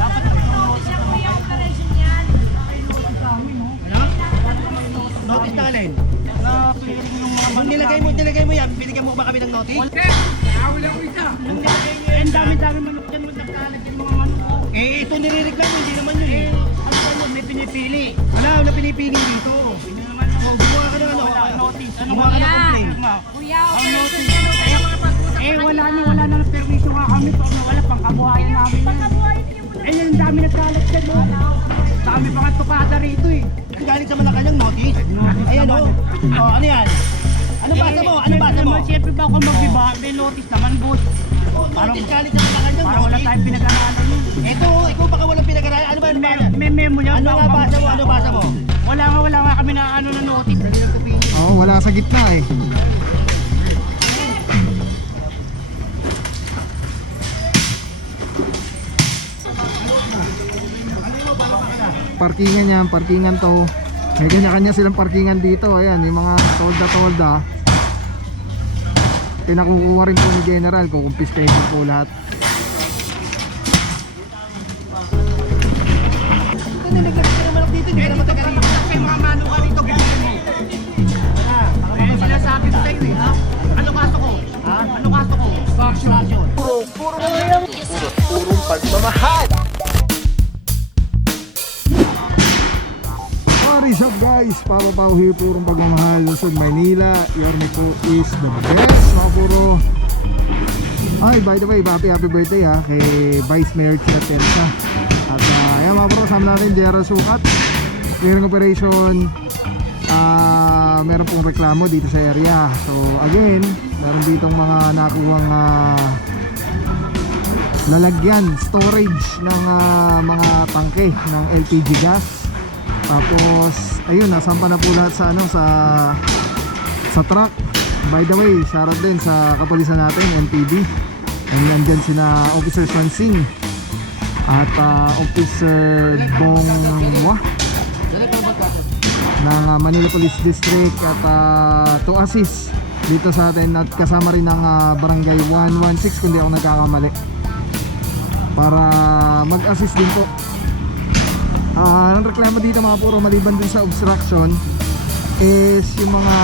Dapat siya po yung operation yan. Notice na alin? Na clearing yung mga Kung nilagay mo yan, binigyan mo ba kami ng notice? Wala ko isa. Ang dami-dami manok dyan mo nagkalat yung mga manok ko. Eh, ito nirireklamo, hindi naman yun eh. Ano ba yun? May pinipili. Wala pinipili dito. Hindi naman ako. Gumawa ka ng ano? Notice. Ano Gumawa ka ng complaint. Kuya, Ang operation notice. yan. Wala na ng permiso nga kami. Wala pang kabuhayan namin. Pagkabuhayin niyo muna. Yung dami nagkalat dyan mo. Dami pa nga tukada rito eh. Ang galing sa Malacanang notice. Ayan o. Oh, ano yan? Ano basa mo? Ano basa mo? Siyempre ba ako magbiba? May notice naman, boss. Notice galing sa Malacanang Parang wala notice. tayong pinag-aralan yun. Ito, ikaw baka walang pinag-aralan. Ano ba yung basa? May memo niya. Ano nga basa mo? Ano basa mo? Wala nga kami na ano na notice. Oo, wala sa gitna eh. Parkingan yan, parkingan to. May kanya-kanya silang parkingan dito. Ayan, yung mga tolda-tolda. Pinakukuha rin po ni General. Kukumpiskahin po lahat. Ito na, nagkakita ng manok dito. Hindi ka naman tagalito. May mga mano ka rito, bibili mo. Eh, sinasabi ko sa'yo eh, ha? Ano kaso ko? Ha? Ano kaso ko? Obstruction. Purong pagmamahal. What is up guys? Papa Pao here, purong pagmamahal, Luzon, Maynila. Yorme po is the best mga puro. Ay, by the way, happy birthday ha kay Vice Mayor Chia Teresa. At ayan mga puro, kasama natin Gerald Sukat. Clearing operation. Meron pong reklamo dito sa area. So again, meron ditong mga nakuhang lalagyan, storage ng mga tangke ng LPG gas. Tapos ayun, nasampa na po lahat sa ano sa truck. By the way, shoutout din sa kapulisan natin, NPD. And nandyan sina Officer Swansing at Officer Bongwa ng Manila Police District at to assist dito sa atin, at kasama rin ng Barangay 116 kung di ako nagkakamali, para mag-assist din po. Ang reklamo dito mga puro, maliban dun sa obstruction, is yung mga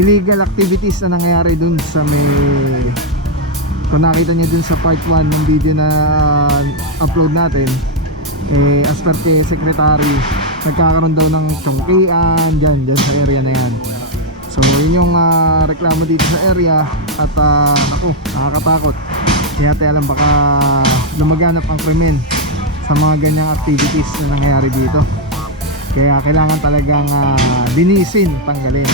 illegal activities na nangyayari dun sa may, kung nakita nyo dun sa part 1 ng video na upload natin, as per kay Secretary, nagkakaroon daw ng chongkian dyan sa area na yan. So yun yung reklamo dito sa area. At naku, nakakatakot. Kaya alam, baka lumaganap ang krimen sa mga ganyang activities na nangyayari dito. Kaya kailangan talagang linisin, tanggalin.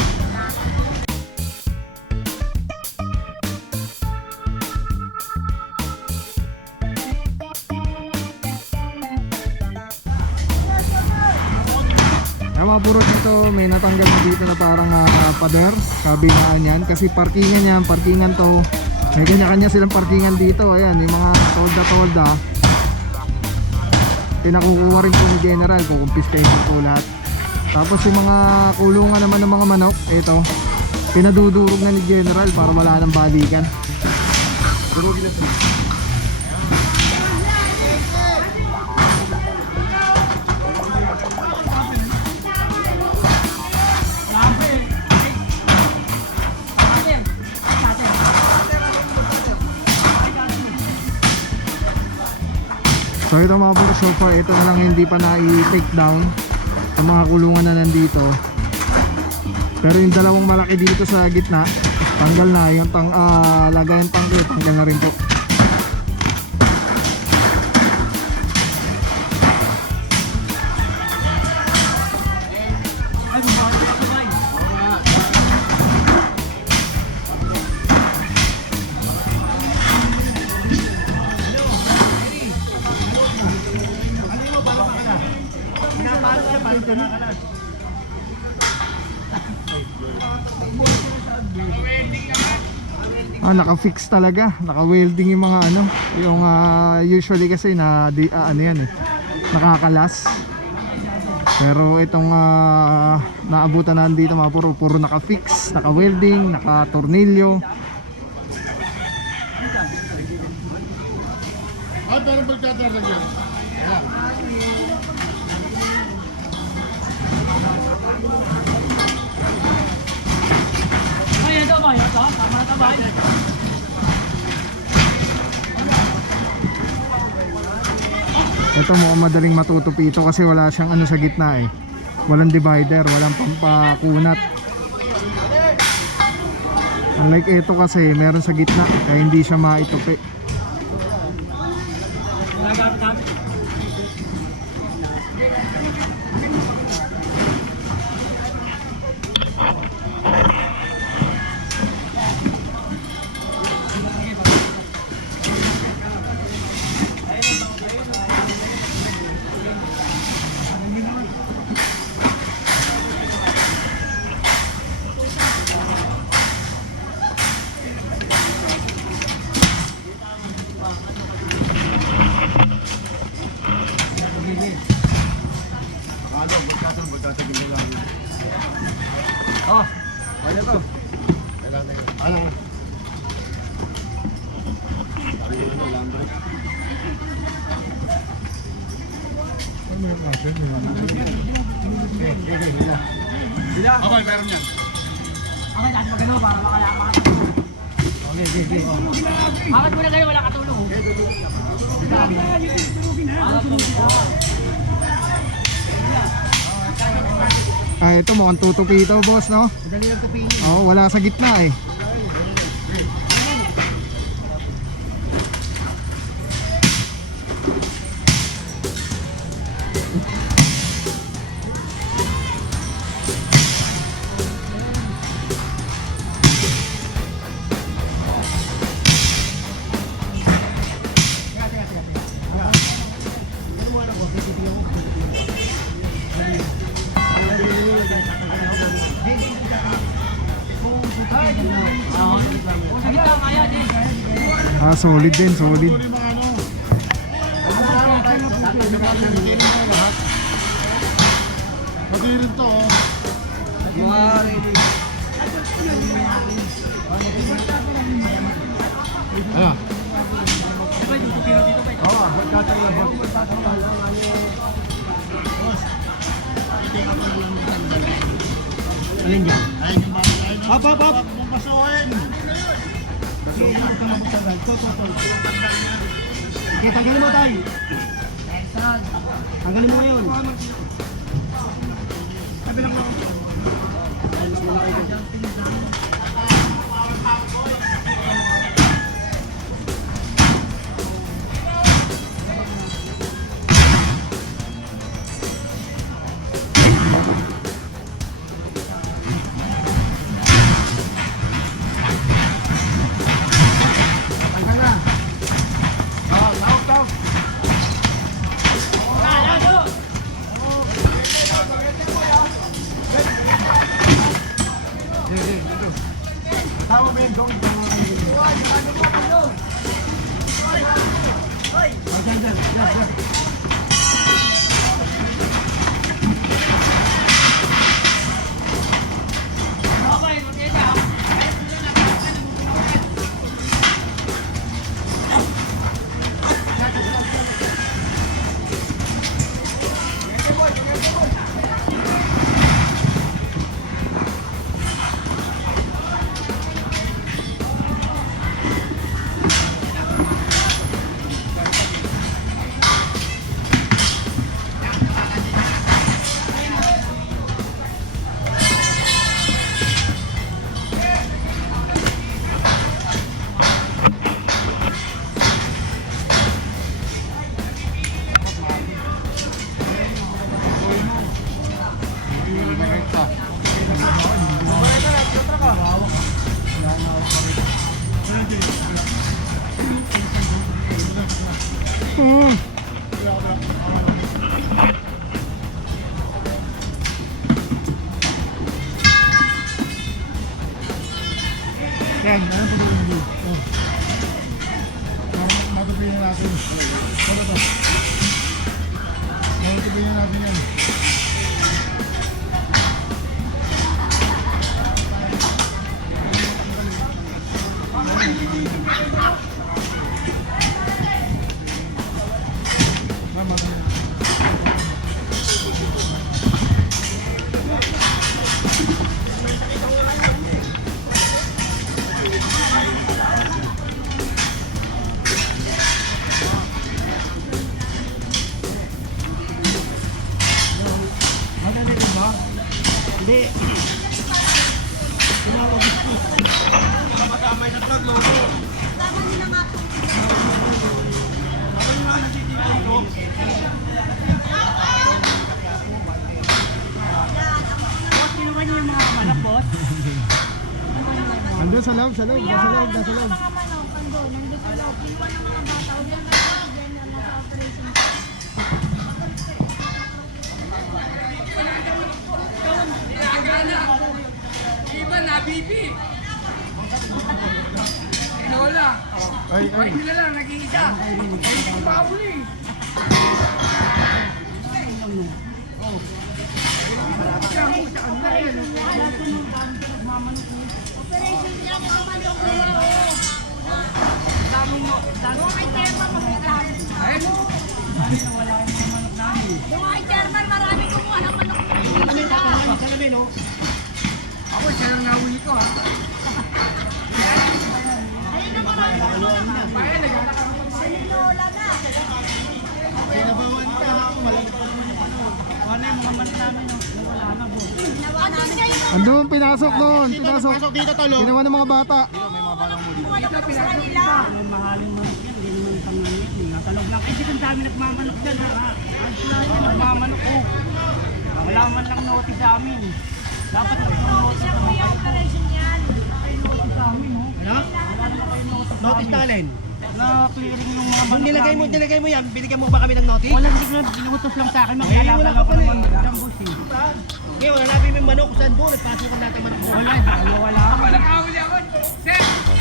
Mga puro dito, may natanggal na dito na parang pader, kabinaan yan. Kasi parkingan yan, parkingan to. May kanya-kanya silang parkingan dito. Ayan, yung mga tolda-tolda, pinakukuha rin po ni General, kukumpiskahin po lahat. Tapos yung mga kulungan naman ng mga manok, ito, pinadudurog na ni General para wala nang balikan. Durugin na ito. So ito mga puro, so far ito na lang hindi pa na-take down sa mga kulungan na nandito. Pero yung dalawang malaki dito sa gitna, tanggal na. Yung lagayan tangke, tanggal na rin po. Naka-fix talaga, naka-welding yung mga ano, yung usually kasi na ano yan eh, nakakalas. Pero itong naabutan na dito mga puro naka-fix, naka-welding, naka-tornilyo. Pero pagkatara Ito mukhang madaling matutupi ito kasi wala siyang ano sa gitna eh. Walang divider, walang pampakunat. Unlike ito kasi meron sa gitna kaya hindi siya maitupi. Okay, meron yan. Bakit mo na kayo wala katulong? Ito mukhang tutupi ito boss no? Dali lang tupiin. Oo, wala sa gitna eh. Solid din, solid. Madirin to oh. Ayan. Alin dyan? Ayun yung mga ayun. Hop, hop, hop! Mong kasuhin. Sige, huwag ka mabuksagan. Go. Okay, tanggalin mo tayo. Tanggalin mo ngayon. Kabilang lang. Yan, ano pa doon hindi? Matupiin natin. Ano to? Matupiin natin yan. Hindi. Boss, kinuha niyo yung mga manok, boss? Andun sa loob, sa loob, nasa loob, nasa loob. Mga manok, andun, nandun sa loob. Kinuha ng mga bata, huwag lang natin dyan na nasa operation. Iba na, bibi. Inola. Ay, ay. Hindi na lang, nag-iisa. Hindi ko mahuli. Operation niya, mga manok nila, oh. Doon kay Chairman, magkakahan. Doon kay Chairman, marami kumuha ng manok nila. Salamin, no? Ako, siya lang nahuli ko, ha? Ayun na marami kumuha na. Bayan, nagkakaroon. Sininola na. Pinabawan ka, malamit pa naman yung panahon. Ano yung mga manok namin, no? Wala na, boss. Andun nga yung mga Andun, pinasok doon, pinasok. Pasok dito, tolo. Ginawa ng mga bata. kumuha ng manok sa kanila. Ang mahaling manok yan, hindi naman panganit. Natalog lang. Eh, di kung dami nagmamanok dyan, ha? Ang sila yung nagmamanok, oh. Wala man lang notice sa amin. Dapat nag-notice Siya po yung operation yan. sa amin, oh. Ano? Notice na alin? Na clearing yung mga Kung manok nilagay mo yan, binigyan mo ba kami ng notice? Wala, hindi ko na binutos lang sa akin. Makialaman wala ka ako pala ng eh. manok dyan, boss, eh. Okay, wala natin may manok kung saan doon. Nagpasukan natin manok mo. Wala, wala. Ako lang ahuli ako. Sir,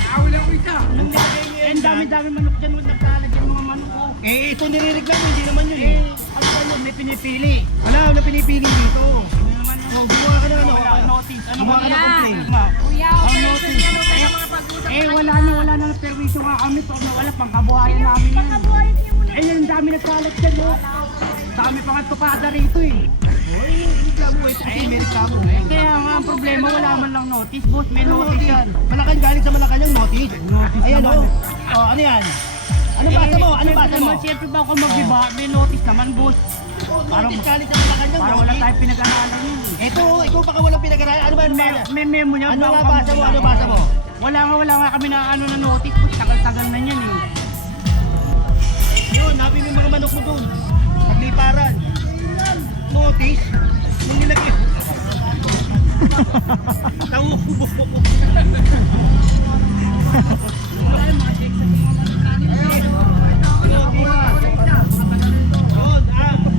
ahuli ako isa. Nung nilagay niyo Eh, yan ang dami-dami manok dyan, huwag naglalagyan yung mga manok, oh. ito nirireklamo, hindi naman yun eh. Ano ba yun? May pinipili. Wala, wala pinipili dito. Ano naman yun? Oh, gumawa ka ng ano. Wala, notice. Ano Gumawa ka ng ba? complaint. Kuya, Ang operation notice. yan. Huwag kayong mga pag-usap. Eh, wala na perwisyo nga kami. Pag wala, pangkabuhayan namin yan. Pagkabuhayin niyo muna. Eh, yan ang dami nagkalat dyan, oh. Dami pa nga tukada rito, eh. Oh, reklamo ito kasi may reklamo. Kaya nga ang problema, wala man lang notice, boss. May Ano notice yan. Malacan galing sa Malacanang notice. Ayan naman. oh. Oh, ano yan? Ano basa mo? Ano basa mo? Siyempre ba ako magbiba? May notice naman, boss. Notice galing sa Malacanang Para wala notice. tayong pinag-aralan yun. Ito, ikaw baka walang pinag-aralan. Ano ba? Ano ba? May memo niya. Ano baka nga basa mo? magbiba. Ano basa mo? Wala nga kami na ano na notice, boss. Tagal-tagal na yan, eh. Yun, nabi may mga manok mo doon. Nagliparan. Notice. Nung nilagay. Tawo ko.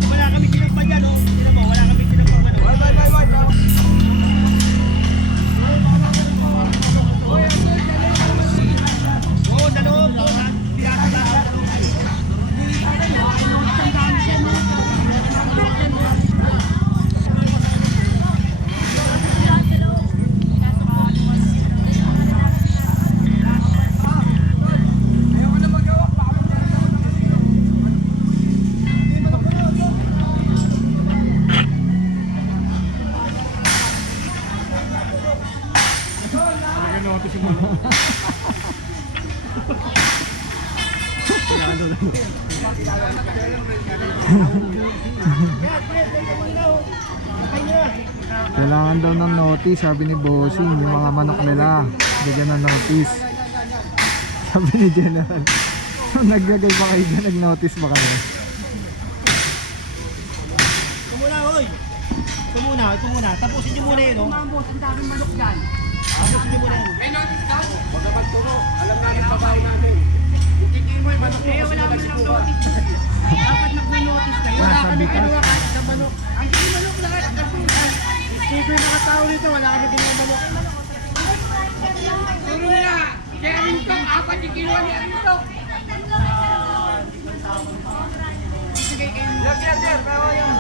Wala kami sinagpa dyan, oh. Sino mo, wala kami sinagpa dyan. Oo, dalawang. Pinakalahan. Ayoko na magawa. Baka magdala ako ng Kailangan daw ng notice, sabi ni Bossing, yung mga manok nila. Bigyan ng notice. Sabi ni General. Naglagay pa kayo dyan, nag-notice ba kayo? Ito muna, oy. Ito muna. Tapusin nyo muna yun, oh. Mga boss, ang daming manok dyan. Tapusin nyo muna yun. May notice ka? Huwag na magturo. Alam namin pabaw natin. Yung titingin mo yung manok mo Eh, kasi wala man lang nagsibukan. notice. Dapat nag-notice kayo. Wala Nasa kami bitas. kinuha kahit sa manok. Ang manok lahat. Isipin yung mga tao nito, wala kami kinuha manok. Puro na. Kaya rin ito, apat yung kinuha niya ito. Sige kayo. Yan, sir. Bawa yan.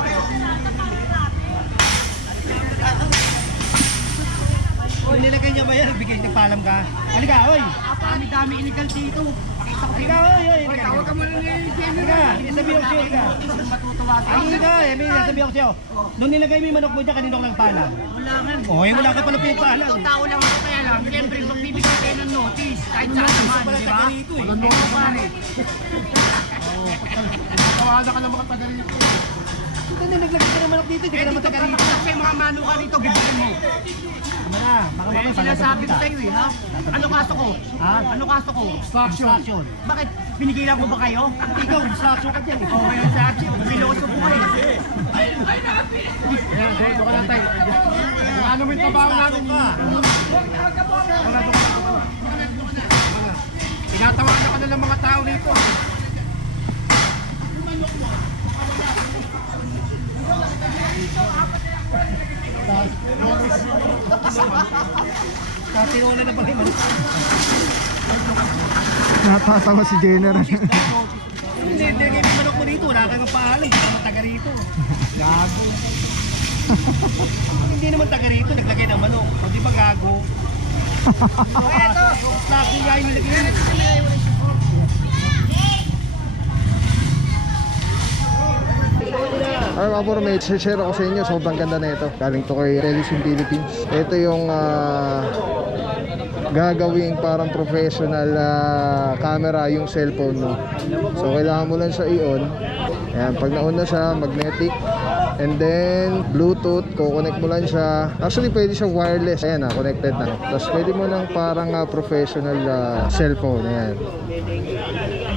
Kung nilagay niya ba yan, nagpaalam ka. Halika, oy. Dami-dami illegal dito. Pakita ko Halika, kayo. oy. Hoy, tawag ka muna ni Halika, General. isabi yung siya, halika. Matutuwa ka. Hindi ka, may sabi ako sa'yo. Nung nilagay mo yung manok mo dyan, kanino ka nagpaalam? Wala nga. Wala ka pala pinagpaalam. Ito, tao lang ako kaya lang. Siyempre, magbibigay kayo ng notice. Kahit saan naman, Wala di ba? taga rito eh. Oo, pare. Tawanan ka ng mga taga rito. Ito na, naglagay ka ng manok dito, hindi ka naman taga rito. Kasi mga manuka rito, bibigyan mo. Tama na, baka Kaya mamaya sinasabi ko palaban sa'yo eh, ha? Ano kaso ko? Ha? Ano kaso ko? Instruction. Bakit? Pinigilan ko ba kayo? Ikaw, instruction ka dyan. Oo, kaya sa akin, siloso po kayo. Ayan, dito ka lang tayo. Ano mo yung trabaho namin? Tinatawanan ka na ng mga tao dito. Tatiwala na pala yung manok. Natatawa si General. Hindi, nilagay mo yung manok mo dito, wala kang paalam, hindi naman taga rito. Gago. Hindi naman taga rito, naglagay ng manok. O di ba gago? Kaya ito, stocking nga yung nilagay. Ay mga bro, may share ako sa inyo. Sobrang ganda na ito. Galing to kay Telesim Philippines. Ito yung gagawing parang professional camera yung cellphone mo. So kailangan mo lang siya i-on. Ayan, pag na-on na siya, magnetic. And then Bluetooth, kukonect mo lang siya. Actually pwede siya wireless. Ayan na, connected na. Tapos pwede mo ng parang professional cellphone. Ayan.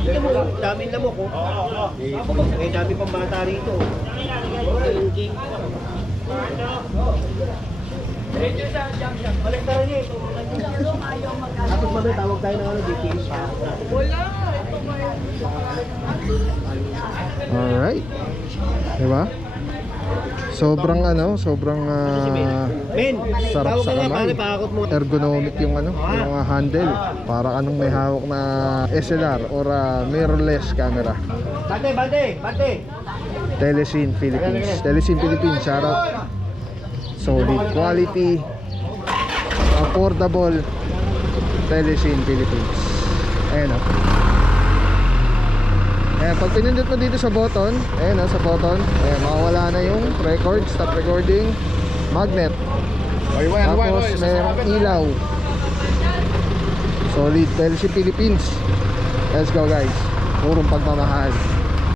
Ito mo, daming lamok ko. Eh, dami pang bata rito. Kolektaran niya. Tapos mamaya tawag tayo ng DTS. Alright. Diba? Sobrang sobrang Men, sarap tawag sa ka nga kamay. pare, pakakot mo. Ergonomic yung yung handle. Para anong may hawak na SLR or mirrorless camera. Bante, bante, bante. Telesim Philippines. Telesim Philippines, shout out. Solid quality, affordable. Telesim Philippines. Ayan o. Ayan, pag pinindot mo dito sa button, ayan sa button, ayan, makawala na yung record, stop recording, magnet. Tapos mayroong ilaw. Solid. Telesim Philippines. Let's go guys. Purong pagmamahal.